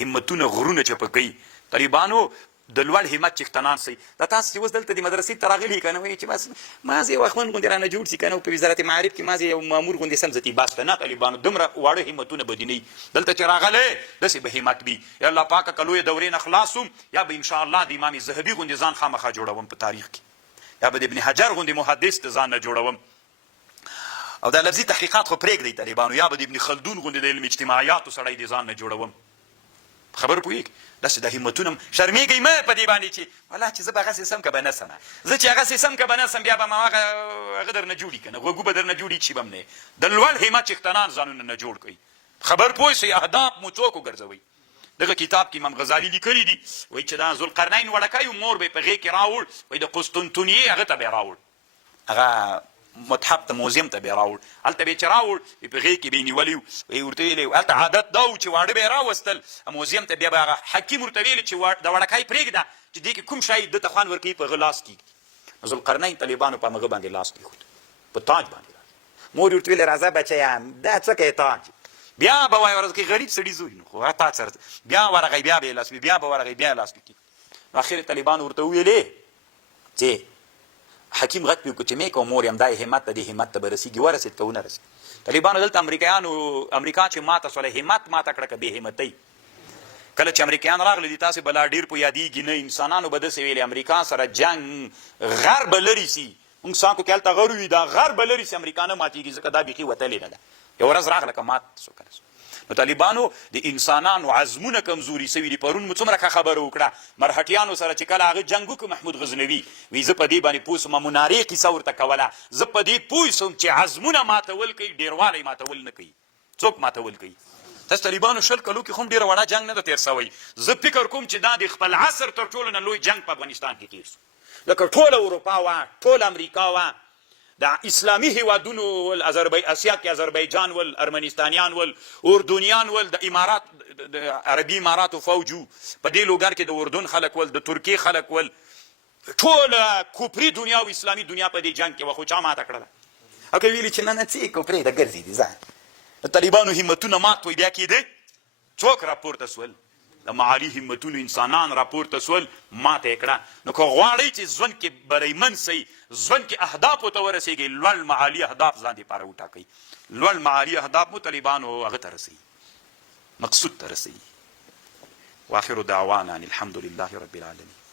همتونه غرونه چپه کوي طالبانو د لوړ همت څښتنان سئ دا تاسو چې اوس دلته د مدرسې ته راغلي که نه وایي چې بس مازې یو اخوند غوندې رانه جوړ شي که نه په وزارت معارف کې مازې یو مامور غوندې سمځتي بس ته نه طالبانو دومره واړه همتونه به دي نه وي دلته چې راغلی داسې به همت وي یا الله پاکه که لویې دورې نه خلاص وم یا به انشاءالله د امام ذهبي غوندې ځان خامخا جوړوم په تاریخ کې یا به د ابن حجر غوندې محدث د ځان نه جوړوم او دا لفظي تحقیقات خو پرېږدئ طالبانو یا به د ابن خلدون غوندې د علم اجتماعیاتو سړی د ځان نه جوړوم خبر پوهېږي داسې د همتونه شرمېږئ مه په دې باندې چې والله چې زه به هغسې سم که به نه سمه زه چې هغسې سم که به نه سم بیا به هغه در نه جوړي که نه غوږو به در نه جوړي چې به م نه د لوړ همت څښتنان ځانونه نه جوړ کړئ خبر پوه شئ اهداف مو څوک وګرځوئ دغه کتاب کې امام غزالي لیکلي دي وایي چې دا ذوالقرنین وړکی مور به یې په غېږ کې راوړ وایي د قسطنطنیې هغه ته به یې راوړ هغه متحف ته موزیم ته به یې راوړ هلته به یې چې راوړ په غېږ کې به یې نیولي وایي ورته ویلې هلته عادت دا و چې واړه به یې راوستل موزیم ته بیا به هغه حکیم ورته ویلې چې د وړکی پرېږده چې دې کې کوم شی ده ته خوند ورکوي په هغه لاس کېږدي ذوالقرنین طالبانو په هغه باندې لاس کېښود په تاج باندې مور یې ورته ویلې راځه بچیه دا څه کوې تاج بیا به وایي ورځ کې غریب سړي زوی نو خو تا سره بیا ورغی بیا به یې لاس بیا به ورغی بیا یې لاس کېږي نو اخر طالبانو ورته وویلې چې حکیم غږ پې وکړو چې مې که مور یم دا همت ته دې همت ته به رسېږي ورسېد که ونه رسېد طالبانو دلته امریکا چې ماته سوله همت ماته کړه که بې همتۍ کله چې امریکایان راغلي دي تاسې به لا ډېر په یادېږي نه انسانانو به داسې ویلې امریکا سره جنګ غر به لرې سي موږ سانکو کې هلته غر وي دا غر به لرې سي امریکا نه ماتېږي ځکه دا بیخي وتلې نه ده یوه ورځ راغله که مات سو که نو طالبانو د انسانانو عزمونه کمزوري سوي دي پرون مو څومره ښه خبره وکړه مرهټیانو سره چې کله هغه جنګ وکړو محمود غزنوي وایي زه په دې باندې پوه سوم منارې کیسه ورته کوله زه په دې پوه سوم چې عزمونه ماتول کوي ډېروالی ماتول نه کوي څوک ماتول کوي تاسو طالبانو 20 کلو کې خو هم ډېره وړه جنګ نه ده تېر سوی زه فکر کوم چې دا د خپل عصر تر ټولو نه لوی جنګ په افغانستان کې تېر سو لکه ټوله اروپا وه ټول امریکا وه د اسلامي هیوادونو ول اسیا کې اذربایجان ول ارمنستانیان ول اردنیان ول د امارات د عربي اماراتو فوجو په دې لوګر کې د اردن خلک ول د ترکیې خلک ول ټوله کوپري دنیا او اسلامي دنیا په دې جنګ کې وه خو چا ماته کړله او که ویلي چې نه نه څه کوپرې ده ګرځي دي ځه د طالبانو همتونه مات وی بیا کېدی څوک راپورته سول د معالي همتونو انسانان راپورته سول ماته یې کړه نو که غواړئ چې ژوند کې بریمن سئ ژوند کې اهدافو ته ورسېږئ لوړ معالي اهداف ځان دپاره وټاکئ لوړ معالي اهداف مو طالبانو هغه ته رسوي مقصود ته رسوي واخر دعوانا ان الحمد لله رب العالمين